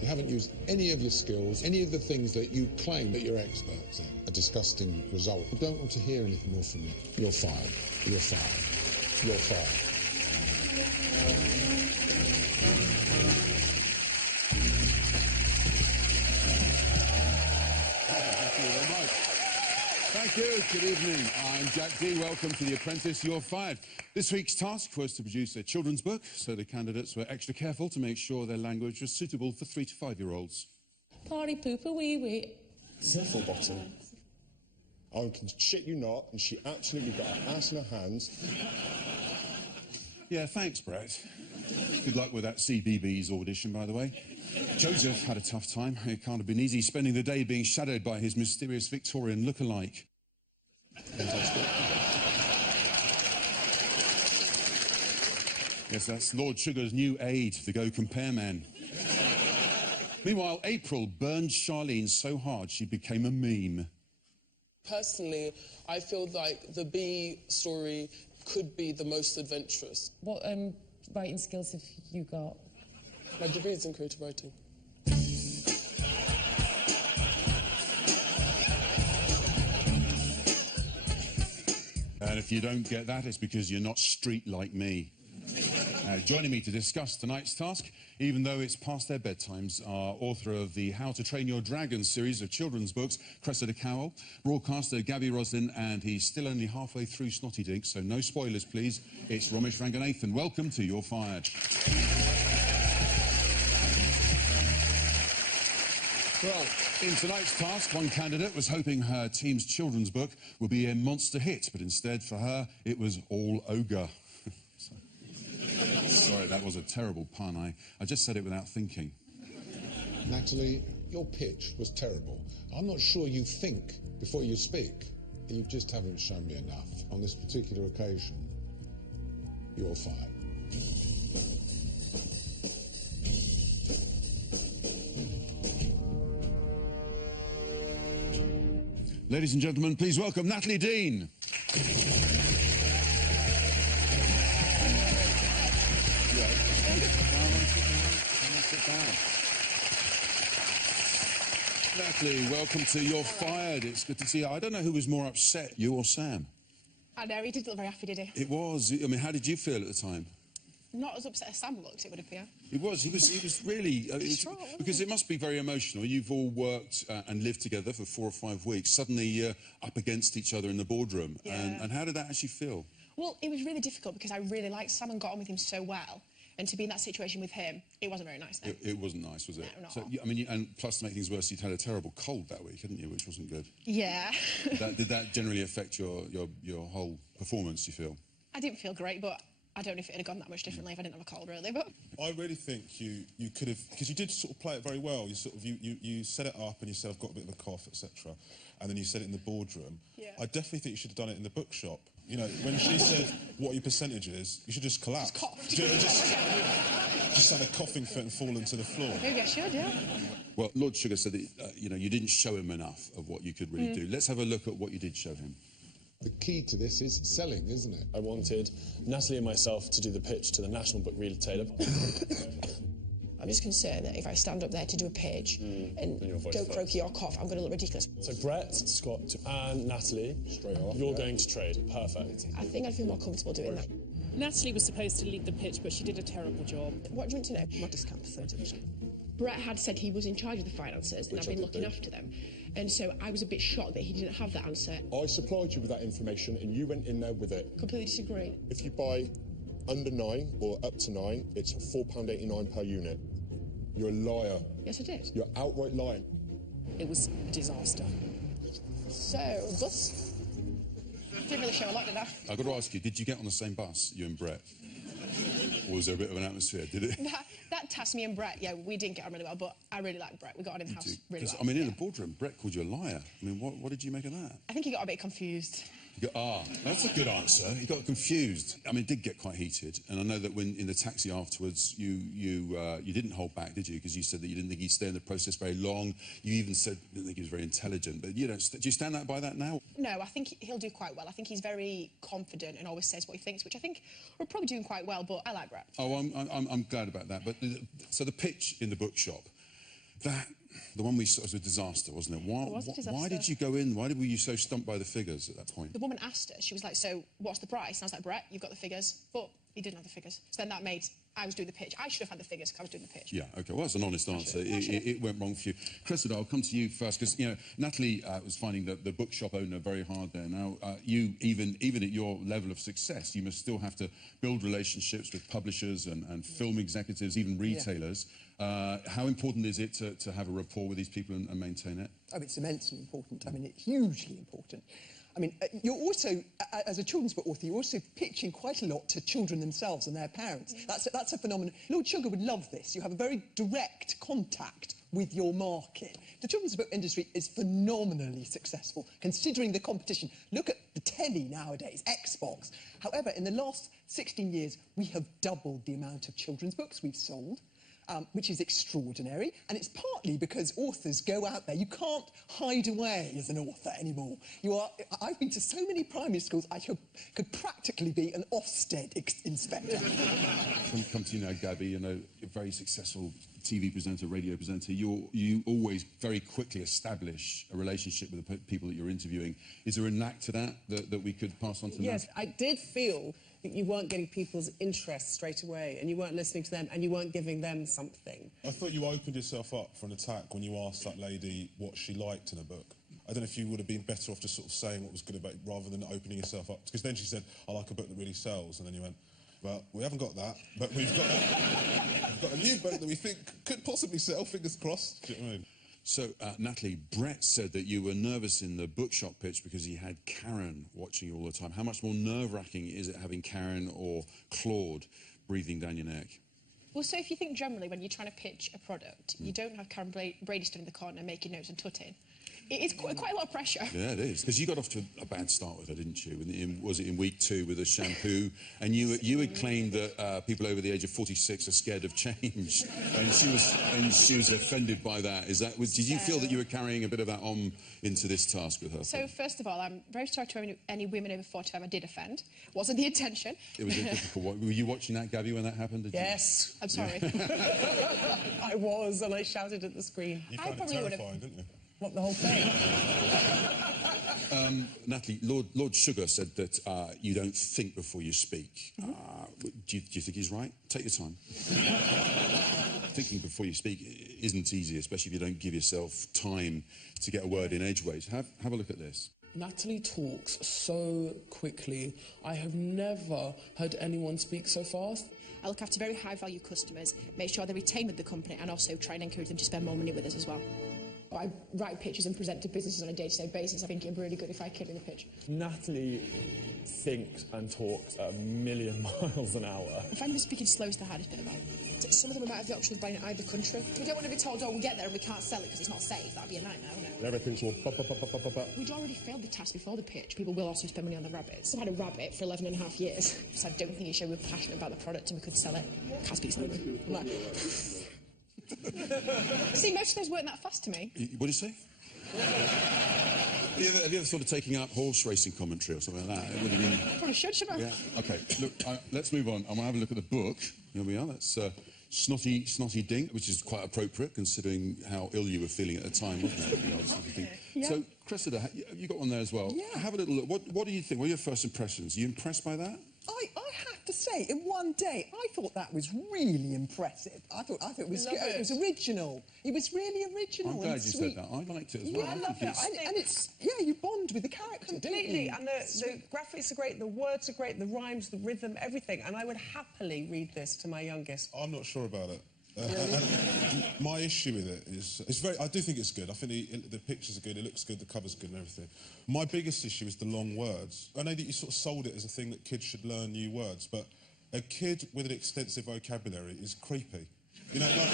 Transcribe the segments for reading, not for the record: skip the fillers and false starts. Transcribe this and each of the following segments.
You haven't used any of your skills, any of the things that you claim that you're experts in. A disgusting result. I don't want to hear anything more from you. You're fired. You're fired. You're fired. Thank you. Good evening. I'm Jack D. Welcome to The Apprentice. You're fired. This week's task was to produce a children's book, so the candidates were extra careful to make sure their language was suitable for 3 to 5-year-olds. Party pooper wee wee. Sniffle bottom. I can shit you not, and she absolutely got her ass in her hands. Yeah, thanks, Brett. Good luck with that CBBS audition, by the way. Joseph had a tough time. It can't have been easy spending the day being shadowed by his mysterious Victorian look-alike. Yes, that's Lord Sugar's new aide, the Go Compare man. Meanwhile, April burned Charlene so hard she became a meme. Personally, I feel like the B story could be the most adventurous. What writing skills have you got? My degree is in creative writing. And if you don't get that, it's because you're not street like me. Joining me to discuss tonight's task, even though it's past their bedtimes, are author of the How to Train Your Dragon series of children's books, Cressida Cowell, broadcaster Gabby Roslin, and he's still only halfway through Snotty Dink, so no spoilers, please. It's Romesh Ranganathan. Welcome to You're Fired. Well, in tonight's task, one candidate was hoping her team's children's book would be a monster hit, but instead, for her, it was all ogre. Sorry, that was a terrible pun. I just said it without thinking. Natalie, your pitch was terrible. I'm not sure you think before you speak. You just haven't shown me enough. On this particular occasion, you're fired. Ladies and gentlemen, please welcome Natalie Dean. Natalie, welcome to You're Fired. It's good to see you. I don't know who was more upset, you or Sam. I know, he didn't look very happy, did he? It was. I mean, how did you feel at the time? Not as upset as Sam looked, it would appear. He was really... because it must be very emotional. You've all worked and lived together for 4 or 5 weeks, suddenly up against each other in the boardroom. Yeah. And how did that actually feel? Well, it was really difficult because I really liked Sam and got on with him so well. And to be in that situation with him, it wasn't very nice. No. It wasn't nice, was it? No, not so, at all. I mean, and plus to make things worse, you'd had a terrible cold that week, hadn't you? Which wasn't good. Yeah. Did that generally affect your whole performance, you feel? I didn't feel great, but I don't know if it had gone that much differently if I didn't have a cold, really. But I really think you could have, because you did sort of play it very well. You set it up and you said, I've got a bit of a cough, etc. And then you said it in the boardroom. Yeah. I definitely think you should have done it in the bookshop. You know, when she said what your percentage is, you should just collapse. Just coughed. Just had a coughing fit and fall into the floor. Maybe I should, yeah. Well, Lord Sugar said that, you didn't show him enough of what you could really do. Let's have a look at what you did show him. The key to this is selling, isn't it? I wanted Natalie and myself to do the pitch to the National Book Retailer. I'm just concerned that if I stand up there to do a pitch and go croaky or cough, I'm going to look ridiculous. So Brett, Scott and Natalie, Straight off, you're yeah. going to trade. Perfect. I think I'd feel more comfortable doing that. Natalie was supposed to lead the pitch, but she did a terrible job. What do you want to know? My discount percentage. Brett had said he was in charge of the finances and I've been looking after them. And so I was a bit shocked that he didn't have that answer. I supplied you with that information and you went in there with it. Completely disagree. If you buy under 9 or up to 9, it's £4.89 per unit. You're a liar. Yes, I did. You're outright lying. It was a disaster. So, bus? Didn't really show a lot, did I? I've got to ask you, did you get on the same bus, you and Brett? Or was there a bit of an atmosphere, did it? That tasked me and Brett, yeah, we didn't get on really well, but I really liked Brett. We got on in the house really well. I mean, in the boardroom, Brett called you a liar. I mean, what did you make of that? I think he got a bit confused. That's a good answer. He got confused. I mean, it did get quite heated, and I know that when in the taxi afterwards, you didn't hold back, did you? Because you said that you didn't think he'd stay in the process very long. You even said you didn't think he was very intelligent. But do you stand by that now? No, I think he'll do quite well. I think he's very confident and always says what he thinks, which I think we're probably doing quite well. But I like Brett. Oh, I'm glad about that. But so the pitch in the bookshop. The one we saw was a disaster, wasn't it? It was a disaster. Why did you go in? Why were you so stumped by the figures at that point? The woman asked us, she was like, so what's the price? And I was like, Brett, you've got the figures. But he didn't have the figures. So then that made, I was doing the pitch. I should have had the figures because I was doing the pitch. Yeah, OK, well, that's an honest answer. It went wrong for you. Cressida, I'll come to you first, because, you know, Natalie was finding the bookshop owner very hard there. Now, you, even at your level of success, you must still have to build relationships with publishers and film executives, even retailers. How important is it to have a rapport with these people and maintain it? Oh, it's immensely important. I mean, it's hugely important. I mean, you're also, as a children's book author, you're also pitching quite a lot to children themselves and their parents. That's a phenomenon. Lord Sugar would love this. You have a very direct contact with your market. The children's book industry is phenomenally successful, considering the competition. Look at the telly nowadays, Xbox. However, in the last 16 years, we have doubled the amount of children's books we've sold. Which is extraordinary, and it's partly because authors go out there. You can't hide away as an author anymore. I've been to so many primary schools, I could practically be an Ofsted inspector. Come to you now, Gabby, you know, you're a very successful TV presenter, radio presenter. You always very quickly establish a relationship with the people that you're interviewing. Is there a knack to that we could pass on to Yes, Nat? I did feel that you weren't getting people's interest straight away, and you weren't listening to them, and you weren't giving them something. I thought you opened yourself up for an attack when you asked that lady what she liked in a book. I don't know if you would have been better off just sort of saying what was good about it rather than opening yourself up. Because then she said, I like a book that really sells, and then you went, well, we haven't got that, but we've got a new book that we think could possibly sell, fingers crossed. Do you know what I mean? So, Natalie, Brett said that you were nervous in the bookshop pitch because he had Karen watching you all the time. How much more nerve-wracking is it having Karen or Claude breathing down your neck? Well, so if you think generally when you're trying to pitch a product, you don't have Karen Brady stood in the corner making notes and tutting. It is quite a lot of pressure. Yeah, it is. Because you got off to a bad start with her, didn't you? Was it in week 2 with the shampoo? And you had claimed that people over the age of 46 are scared of change, and she was offended by that. Did you feel that you were carrying a bit of that on into this task with her? So first of all, I'm very sorry to any women over 45 I did offend. Wasn't the intention. It was a difficult one. Were you watching that, Gabby, when that happened? Yes. I'm sorry. I was, and I shouted at the screen. You found it terrifying, didn't you? What, the whole thing? Natalie, Lord Sugar said that you don't think before you speak. Do you think he's right? Take your time. Thinking before you speak isn't easy, especially if you don't give yourself time to get a word in edgeways. Have a look at this. Natalie talks so quickly. I have never heard anyone speak so fast. I look after very high-value customers, make sure they retain with the company, and also try and encourage them to spend more money with us as well. I write pitches and present to businesses on a day-to-day basis. I think it'd be really good if I killed in the pitch. Natalie thinks and talks at a million miles an hour. I find them speaking slow is the hardest bit about it. Some of them might have the option of buying in either country. We don't want to be told, oh, we get there and we can't sell it because it's not safe. That'd be a nightmare, wouldn't it? Everything's all We'd already failed the task before the pitch. People will also spend money on the rabbits. I've had a rabbit for 11 and a half years, so I don't think you show we're passionate about the product and we could sell it. Can't speak slowly. I'm like... See, most of those weren't that fast to me. What did you say? Have you ever thought of taking up horse racing commentary or something like that? It would have been... Probably shouldn't I? Yeah, OK. Look, let's move on. I'm going to have a look at the book. Here we are. That's Snotty Dink, which is quite appropriate considering how ill you were feeling at the time, wasn't it? You know, Yeah. So, Cressida, have you got one there as well? Yeah. Have a little look. What do you think? What are your first impressions? Are you impressed by that? I have to say, in one day, I thought that was really impressive. I thought it was good. It was original. It was really original. I'm glad and you sweet. said that. I liked it as well. Yeah, I love it. And it's, yeah, you bond with the character, Completely, don't you? and the graphics are great, the words are great, the rhymes, the rhythm, everything. And I would happily read this to my youngest. I'm not sure about it. My issue with it is, I do think it's good. I think the pictures are good, it looks good, the cover's good and everything. My biggest issue is the long words. I know that you sort of sold it as a thing that kids should learn new words, but a kid with an extensive vocabulary is creepy. You know, like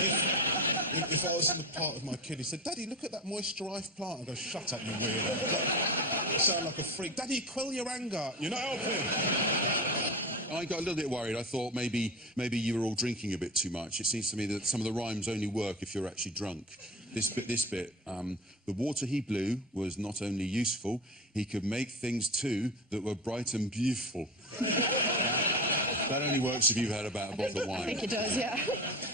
if I was in the part of my kid, he said, Daddy, look at that moisturised plant. I go, shut up, you weirdo. You sound like a freak. Daddy, quell your anger. You're not helping. I got a little bit worried. I thought maybe you were all drinking a bit too much. It seems to me that some of the rhymes only work if you're actually drunk. This bit, the water he blew was not only useful, he could make things too that were bright and beautiful. That only works if you've had about a bottle of wine. I think it does, yeah.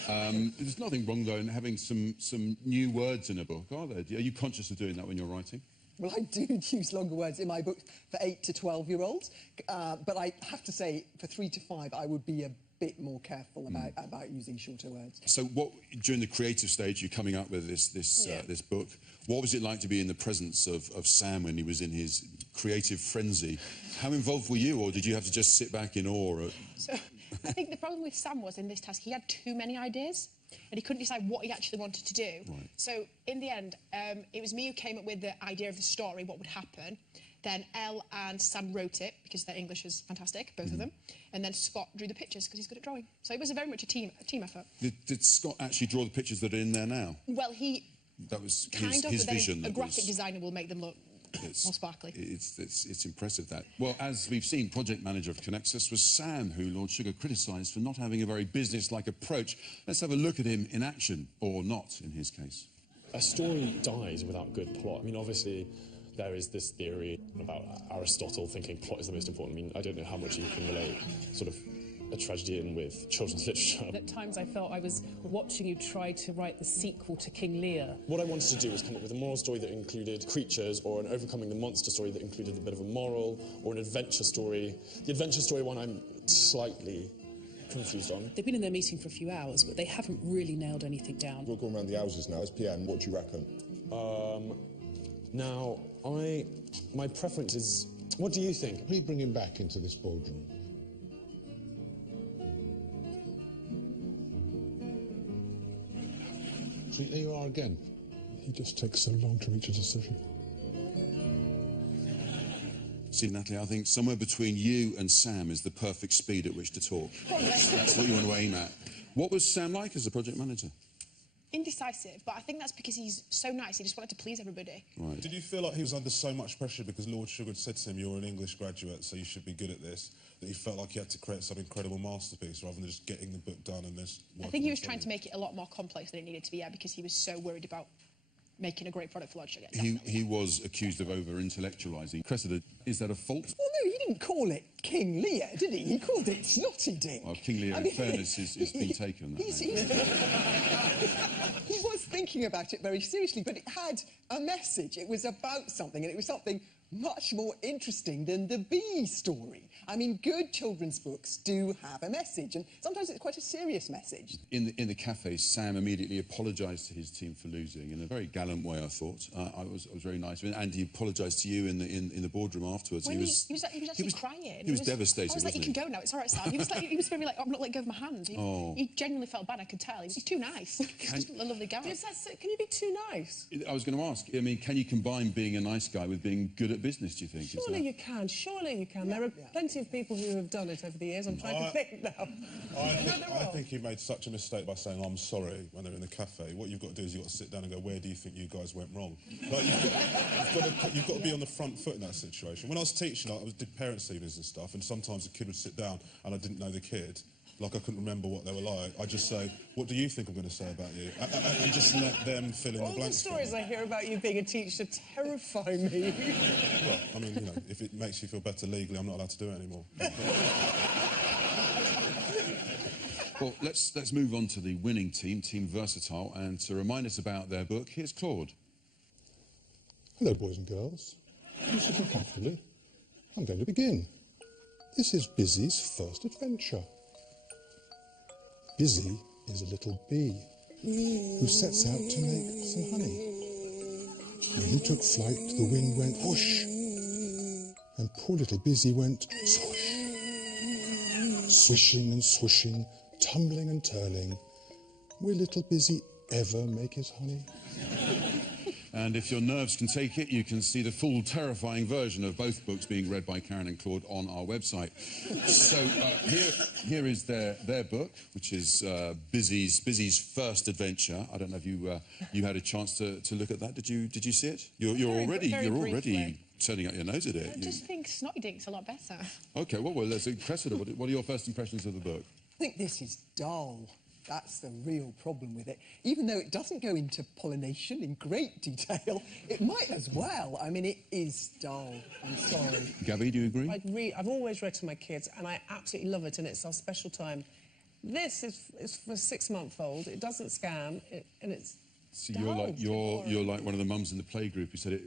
There's nothing wrong, though, in having some new words in a book, are there? Are you conscious of doing that when you're writing? Well, I do use longer words in my books for 8 to 12-year-olds, but I have to say, for 3 to 5, I would be a bit more careful about using shorter words. So, what during the creative stage, you're coming up with this book. What was it like to be in the presence of Sam when he was in his creative frenzy? How involved were you, or did you have to just sit back in awe? So, I think the problem with Sam was in this task he had too many ideas. And he couldn't decide what he actually wanted to do. Right. So, in the end, it was me who came up with the idea of the story, what would happen. Then Elle and Sam wrote it, because their English is fantastic, both of them. And then Scott drew the pictures, because he's good at drawing. So it was very much a team effort. Did Scott actually draw the pictures that are in there now? Well, he... That was kind of, his but vision. A graphic designer will make them look more sparkly. It's impressive, that. Well, as we've seen, project manager of Connexus was Sam, who Lord Sugar criticised for not having a very business-like approach. Let's have a look at him in action, or not, in his case. A story dies without good plot. I mean, obviously, there is this theory about Aristotle thinking plot is the most important. I mean, I don't know how much you can relate sort of a tragedy in with children's literature. At times I felt I was watching you try to write the sequel to King Lear. What I wanted to do was come up with a moral story that included creatures, or an overcoming the monster story that included a bit of a moral, or an adventure story. The adventure story one I'm slightly confused on. They've been in their meeting for a few hours, but they haven't really nailed anything down. We're going around the houses now. It's PM. What do you reckon? Now, my preference is... What do you think? Please bring him back into this boardroom. See, there you are again. He just takes so long to reach a decision. See, Natalie, I think somewhere between you and Sam is the perfect speed at which to talk. That's what you want to aim at. What was Sam like as a project manager? Indecisive, but I think that's because he's so nice, he just wanted to please everybody. Right. Did you feel like he was under so much pressure because Lord Sugar had said to him, you're an English graduate, so you should be good at this, that he felt like he had to create some incredible masterpiece rather than just getting the book done and this... I think he was trying to make it a lot more complex than it needed to be, because he was so worried about making a great product for Lord Sugar. He was accused of over-intellectualising. Cressida, is that a fault? Well, no, he didn't call it King Lear, did he? He called it Snotty Dick. Well, King Lear, in fairness, is been taken. He was thinking about it very seriously, but it had a message. It was about something, and it was something much more interesting than the bee story. I mean, good children's books do have a message, and sometimes it's quite a serious message. In the cafe, Sam immediately apologised to his team for losing in a very gallant way, I thought. I was very nice. And he apologised to you in the boardroom afterwards. When he was actually crying. He was devastated, I was like, you can go now, it's all right, Sam. He was very like, I'm not letting go of my hand. He genuinely felt bad, I could tell. He's too nice. He's just a lovely guy. Can you be too nice? I was going to ask, I mean, can you combine being a nice guy with being good at business, do you think? Surely you can. There are plenty of people who have done it over the years. I'm trying to think now. I think he made such a mistake by saying, I'm sorry, when they're in the cafe. What you've got to do is you've got to sit down and go, where do you think you guys went wrong? Like, you've got to be on the front foot in that situation. When I was teaching, I did parents' evenings and stuff, and sometimes a kid would sit down and I didn't know the kid. Like, I couldn't remember what they were like. I'd just say, what do you think I'm going to say about you? And just let them fill in the blanks. All the stories I hear about you being a teacher terrify me. Well, I mean, you know, if it makes you feel better legally, I'm not allowed to do it anymore. Well, let's move on to the winning team, Team Versatile, and to remind us about their book, here's Claude. Hello, boys and girls. You sit comfortably. I'm going to begin. This is Busy's first adventure. Busy is a little bee who sets out to make some honey. When he took flight, the wind went whoosh, and poor little Busy went swoosh. Swishing and swooshing, tumbling and turning. Will little Busy ever make his honey? And if your nerves can take it, you can see the full terrifying version of both books being read by Karen and Claude on our website. So here is their book, which is Busy's first adventure. I don't know if you had a chance to look at that. Did you see it? You're already turning up your nose at it. I just think Snotty Dick's a lot better. Okay, well, let's Cressida, what are your first impressions of the book? I think this is dull. That's the real problem with it. Even though it doesn't go into pollination in great detail, it might as well. I mean, it is dull. I'm sorry. Gabby, do you agree? I've always read to my kids, and I absolutely love it, and it's our special time This is for a 6-month-old. It doesn't scam, and it's... So you're like one of the mums in the playgroup who said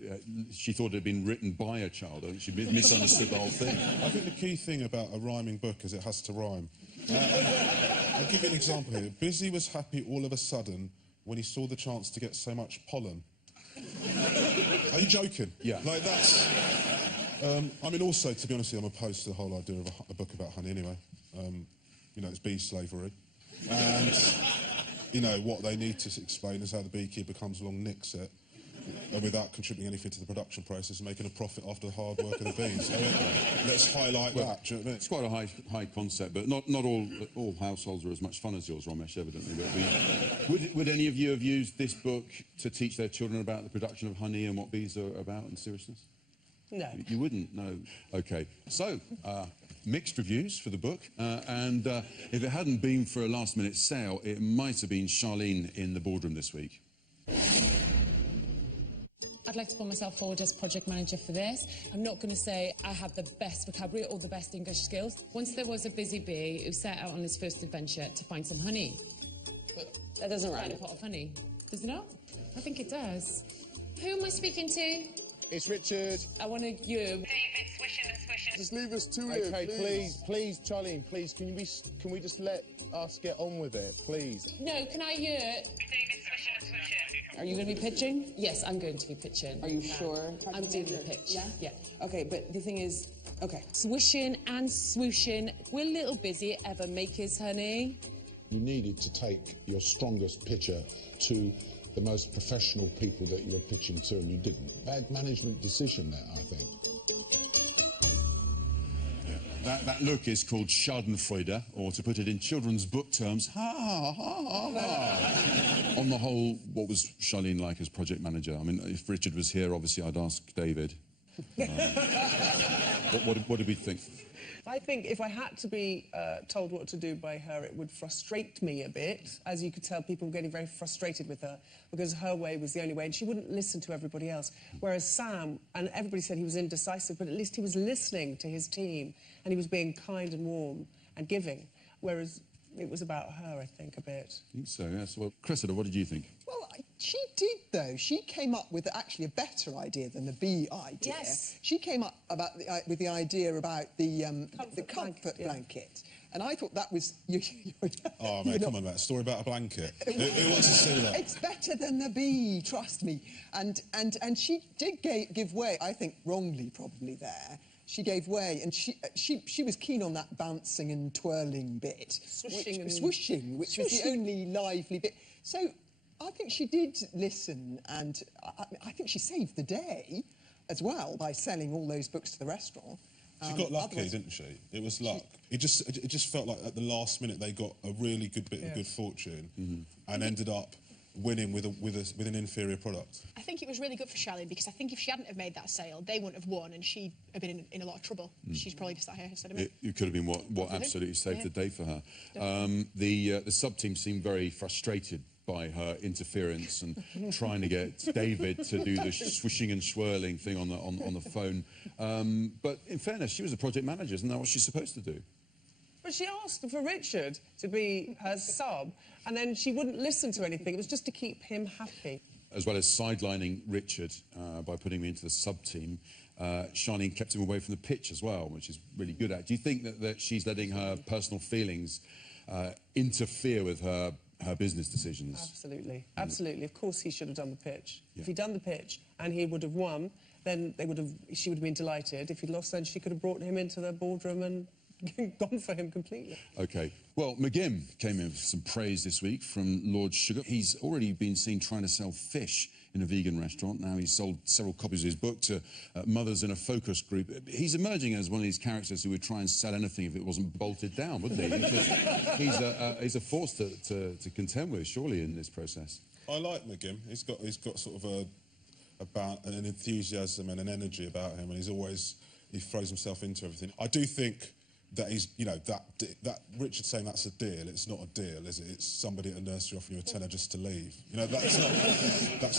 she thought it had been written by a child, and she misunderstood the whole thing. I think the key thing about a rhyming book is it has to rhyme. I'll give you an example here. Busy was happy all of a sudden when he saw the chance to get so much pollen. Are you joking? Yeah. Like, that's... I mean, also, to be honest with you, I'm opposed to the whole idea of a book about honey anyway. You know, it's bee slavery. And... You know, what they need to explain is how the beekeeper comes along, nicks it, and without contributing anything to the production process and making a profit after the hard work of the bees. So, let's highlight that, do you know what I mean? It's quite a high concept, but not all households are as much fun as yours, Ramesh, evidently. But would any of you have used this book to teach their children about the production of honey and what bees are about in seriousness? No. You wouldn't? No. OK. So, mixed reviews for the book, and if it hadn't been for a last-minute sale, it might have been Charlene in the boardroom this week. I'd like to put myself forward as project manager for this. I'm not going to say I have the best vocabulary or the best English skills. Once there was a busy bee who set out on his first adventure to find some honey. But that doesn't rhyme. Find a pot of honey. Does it not? I think it does. Who am I speaking to? It's Richard. I want you. David, swishing and swishing. Just leave us to it, okay, please, Charlene, please, can we just let us get on with it, please? No, can I hear? David, swishing and swishing. Are you going to be pitching? Yes, I'm going to be pitching. Are you sure? I'm doing the pitch. Yeah? Okay, but the thing is... Okay. Swishing and swooshing. Will little Busy ever make his honey? You needed to take your strongest pitcher to the most professional people that you were pitching to, and you didn't. Bad management decision there, I think. Yeah. That look is called Schadenfreude, or to put it in children's book terms, ha, ha, ha, ha. On the whole, what was Charlene like as project manager? I mean, if Richard was here, obviously I'd ask David. What did we think? I think if I had to be told what to do by her, it would frustrate me a bit. As you could tell, people were getting very frustrated with her because her way was the only way, and she wouldn't listen to everybody else. Whereas Sam, and everybody said he was indecisive, but at least he was listening to his team, and he was being kind and warm and giving. Whereas it was about her, I think, a bit. I think so, yes. Well, Cressida, what did you think? Well, she did, though. She came up with actually a better idea than the bee idea. Yes. She came up with the idea about the comfort blanket. And I thought that was... Oh, mate, come on, mate. A story about a blanket. Who wants to see that? It's better than the bee, trust me. And she did give way, I think wrongly probably there. She gave way, and she was keen on that bouncing and twirling bit. Swooshing, which was the only lively bit. So I think she did listen, and I think she saved the day as well by selling all those books to the restaurant. She got lucky, didn't she? It was luck. It just felt like at the last minute they got a really good bit of good fortune and ended up winning with an inferior product. I think it was really good for Charlene, because I think if she hadn't have made that sale, they wouldn't have won, and she'd have been in a lot of trouble. She's probably just sat here instead of me. It could have been what absolutely saved the day for her. The sub-team seemed very frustrated by her interference and trying to get David to do the swishing and swirling thing on the phone. But in fairness, she was a project manager. Isn't that what she's supposed to do? But she asked for Richard to be her sub, and then she wouldn't listen to anything. It was just to keep him happy. As well as sidelining Richard by putting me into the sub-team, Charlene kept him away from the pitch as well, which is really good at. Do you think that she's letting her personal feelings interfere with her business decisions? Absolutely. Absolutely. Of course he should have done the pitch. Yeah. If he'd done the pitch and he would have won, then she would have been delighted. If he'd lost, then she could have brought him into the boardroom and gone for him completely. OK. Well, McGim came in with some praise this week from Lord Sugar. He's already been seen trying to sell fish in a vegan restaurant. Now he's sold several copies of his book to mothers in a focus group. He's emerging as one of these characters who would try and sell anything if it wasn't bolted down, wouldn't he? He's a force to contend with, surely, in this process. I like McGim. He's got sort of an enthusiasm and an energy about him, and he throws himself into everything. I do think that he's, you know, that Richard saying that's a deal, it's not a deal, is it? It's somebody at a nursery offering you a tenner just to leave. You know, that's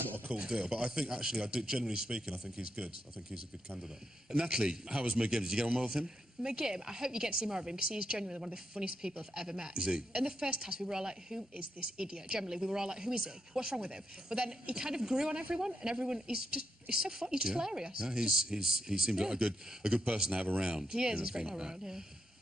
not a cool deal. But I think, actually, generally speaking, I think he's good. I think he's a good candidate. Natalie, how was McGim? Did you get on well with him? McGim, I hope you get to see more of him because he is genuinely one of the funniest people I've ever met. Is he? In the first task, we were all like, who is this idiot? Generally, we were all like, who is he? What's wrong with him? But then he kind of grew on everyone, and everyone, he's so fun, he's just hilarious. Yeah, he seems like a good person to have around. He is, he's great to have around, yeah.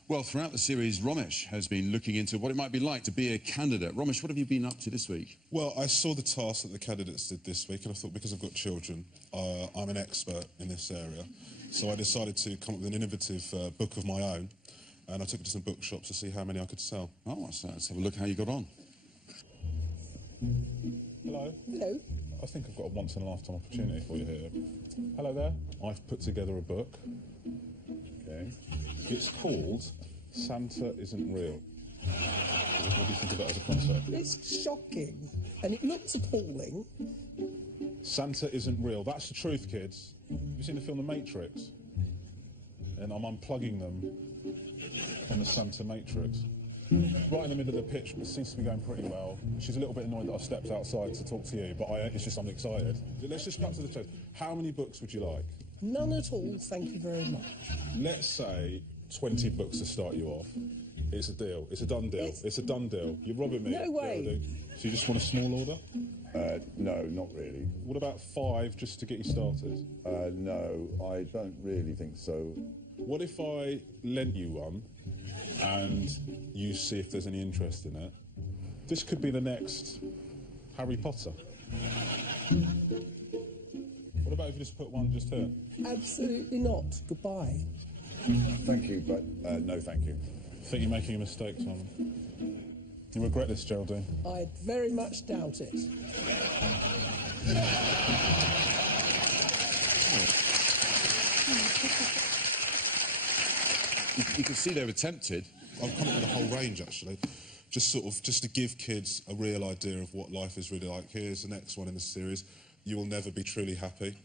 Well, throughout the series, Romesh has been looking into what it might be like to be a candidate. Romesh, what have you been up to this week? Well, I saw the task that the candidates did this week, and I thought, because I've got children, I'm an expert in this area. So I decided to come up with an innovative book of my own, and I took it to some bookshops to see how many I could sell. Oh, so let's have a look how you got on. Hello. Hello. I think I've got a once-in-a-lifetime opportunity for you here. Hello there. I've put together a book. Okay. It's called Santa Isn't Real. What do you think of that as a concept? It's shocking, and it looks appalling. Santa Isn't Real. That's the truth, kids. Have you seen the film The Matrix? And I'm unplugging them on the Santa Matrix. Right in the middle of the pitch, it seems to be going pretty well. She's a little bit annoyed that I've stepped outside to talk to you, but it's just I'm excited. Let's just cut to the chase. How many books would you like? None at all, thank you very much. Let's say 20 books to start you off. It's a deal. It's a done deal. It's a done deal. You're robbing me. No way. So you just want a small order? No, not really. What about 5 just to get you started? No, I don't really think so. What if I lent you one and you see if there's any interest in it? This could be the next Harry Potter. What about if you just put one just here? Absolutely not. Goodbye. Thank you, but no thank you. I think you're making a mistake, Simon. You regret this, Geraldine? I very much doubt it. You can see they were tempted. I've come up with a whole range, actually. Just to give kids a real idea of what life is really like. Here's the next one in the series. You will never be truly happy.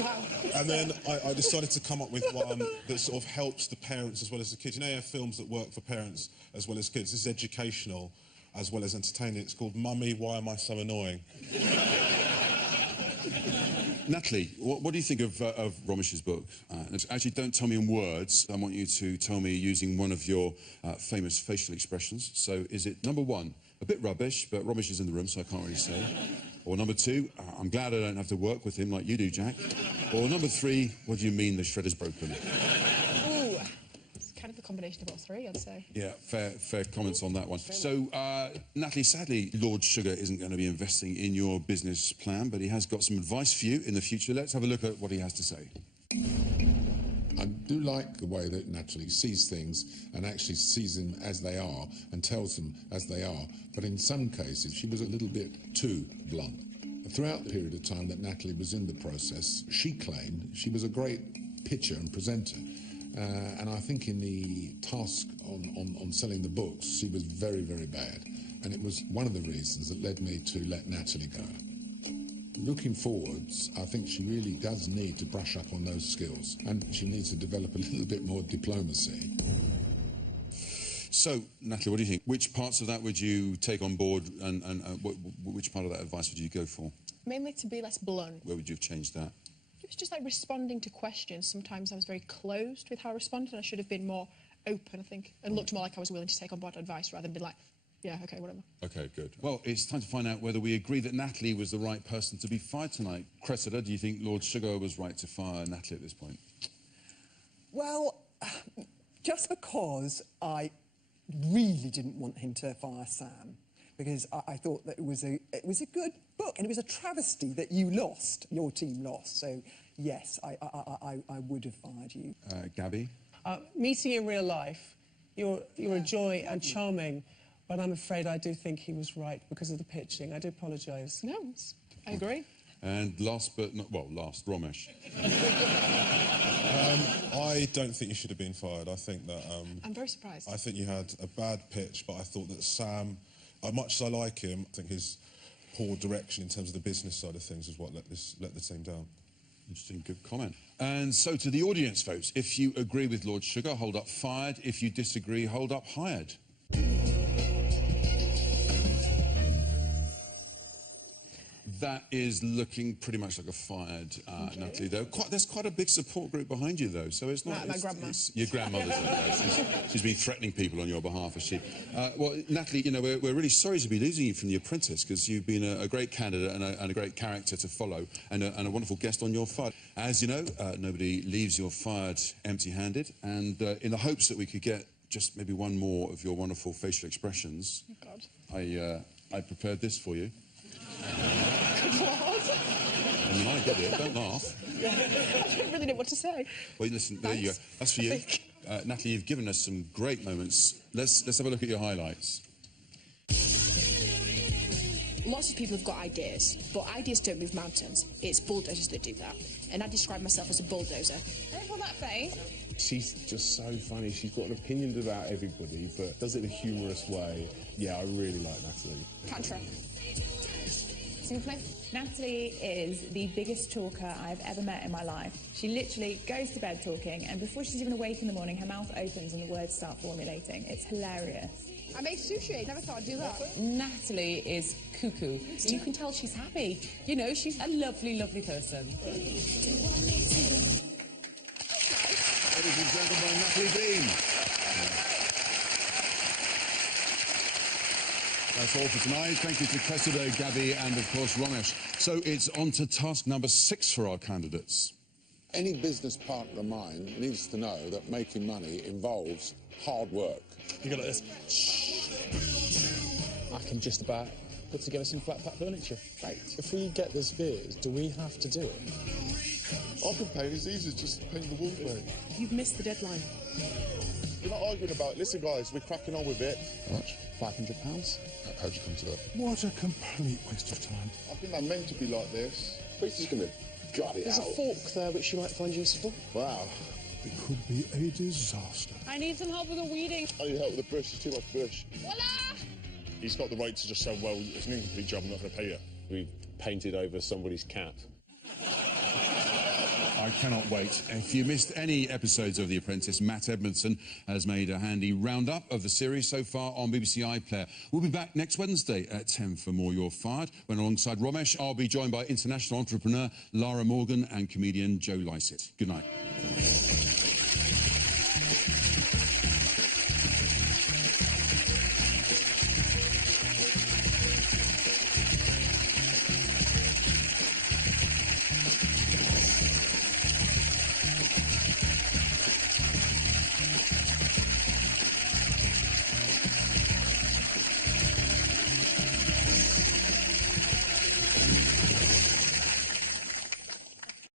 Wow. And then I decided to come up with one that sort of helps the parents as well as the kids. You know, you have films that work for parents as well as kids. This is educational as well as entertaining. It's called Mummy, Why Am I So Annoying? Natalie, what do you think of Romesh's book? Actually, don't tell me in words. I want you to tell me using one of your famous facial expressions. So is it, number 1, a bit rubbish, but Romesh is in the room, so I can't really say. Or number 2, I'm glad I don't have to work with him like you do, Jack. Or number 3, what do you mean the shredder's broken? Ooh, it's kind of the combination of all 3, I'd say. Yeah, fair comments on that one. So, Natalie, sadly, Lord Sugar isn't going to be investing in your business plan, but he has got some advice for you in the future. Let's have a look at what he has to say. I do like the way that Natalie sees things and actually sees them as they are and tells them as they are. But in some cases, she was a little bit too blunt. Throughout the period of time that Natalie was in the process, she claimed she was a great pitcher and presenter. And I think in the task on selling the books, she was very, very bad. And it was one of the reasons that led me to let Natalie go. Looking forwards, I think she really does need to brush up on those skills, and she needs to develop a little bit more diplomacy. So, Natalie, what do you think? Which parts of that would you take on board, and which part of that advice would you go for? Mainly to be less blunt. Where would you have changed that? It was just like responding to questions. Sometimes I was very closed with how I responded, and I should have been more open, I think, and looked more like I was willing to take on board advice rather than be like, yeah, OK, whatever. OK, good. Well, it's time to find out whether we agree that Natalie was the right person to be fired tonight. Cressida, do you think Lord Sugar was right to fire Natalie at this point? Well, just because I really didn't want him to fire Sam, because I thought that it was a good book, and it was a travesty that you lost, your team lost. So, yes, I would have fired you. Gabby? Meeting in real life, you're a joy and charming. But I'm afraid I do think he was right because of the pitching. I do apologise. No, I agree. And last but not... well, last, Romesh. I don't think you should have been fired. I think that... I'm very surprised. I think you had a bad pitch, but I thought that Sam, as much as I like him, I think his poor direction in terms of the business side of things is what let the team down. Interesting, good comment. And so to the audience, folks, if you agree with Lord Sugar, hold up fired. If you disagree, hold up hired. That is looking pretty much like a fired Natalie, though. There's quite a big support group behind you, though, so it's not... My grandma. Your grandmother's she's been threatening people on your behalf, has she? Well, Natalie, you know, we're really sorry to be losing you from The Apprentice, because you've been a great candidate and a great character to follow, and a wonderful guest on your fire. As you know, nobody leaves your fired empty-handed, and in the hopes that we could get just maybe one more of your wonderful facial expressions, Oh, God. I prepared this for you. God. And you might get it, don't laugh. I don't really know what to say. Well, listen, there you go. That's for you. Natalie, you've given us some great moments. Let's have a look at your highlights. Lots of people have got ideas, but ideas don't move mountains. It's bulldozers that do that. And I describe myself as a bulldozer. Don't pull that face. She's just so funny. She's got an opinion about everybody, but does it in a humorous way. Yeah, I really like Natalie. Tantra. Simply. Natalie is the biggest talker I've ever met in my life. She literally goes to bed talking, and before she's even awake in the morning, her mouth opens and the words start formulating. It's hilarious. I make sushi. Never thought I'd do that. Natalie is cuckoo. So you can tell she's happy. You know, she's a lovely, lovely person. Ladies and gentlemen, Natalie Dean. That's all for tonight. Thank you to Cressida, Gabby and, of course, Romesh. So it's on to task number 6 for our candidates. Any business partner of mine needs to know that making money involves hard work. You go like this. I can just about put together some flat pack furniture. Right. If we get this views, do we have to do it? I can paint as easy as just painting the walls, mate. You've missed the deadline. We're not arguing about it. Listen, guys, we're cracking on with it. How much? £500. How'd you come to that? What a complete waste of time. I think they're meant to be like this. But he's going to gut it There's out. a fork there which you might find useful. Wow. It could be a disaster. I need some help with the weeding. I need help with the bush. There's too much bush. Voila! He's got the right to just say, well, it's an incomplete job, I'm not going to pay you. We painted over somebody's cat. I cannot wait. If you missed any episodes of The Apprentice, Matt Edmondson has made a handy roundup of the series so far on BBC iPlayer. We'll be back next Wednesday at 10 for more You're Fired, when alongside Romesh, I'll be joined by international entrepreneur Lara Morgan and comedian Joe Lycett. Good night.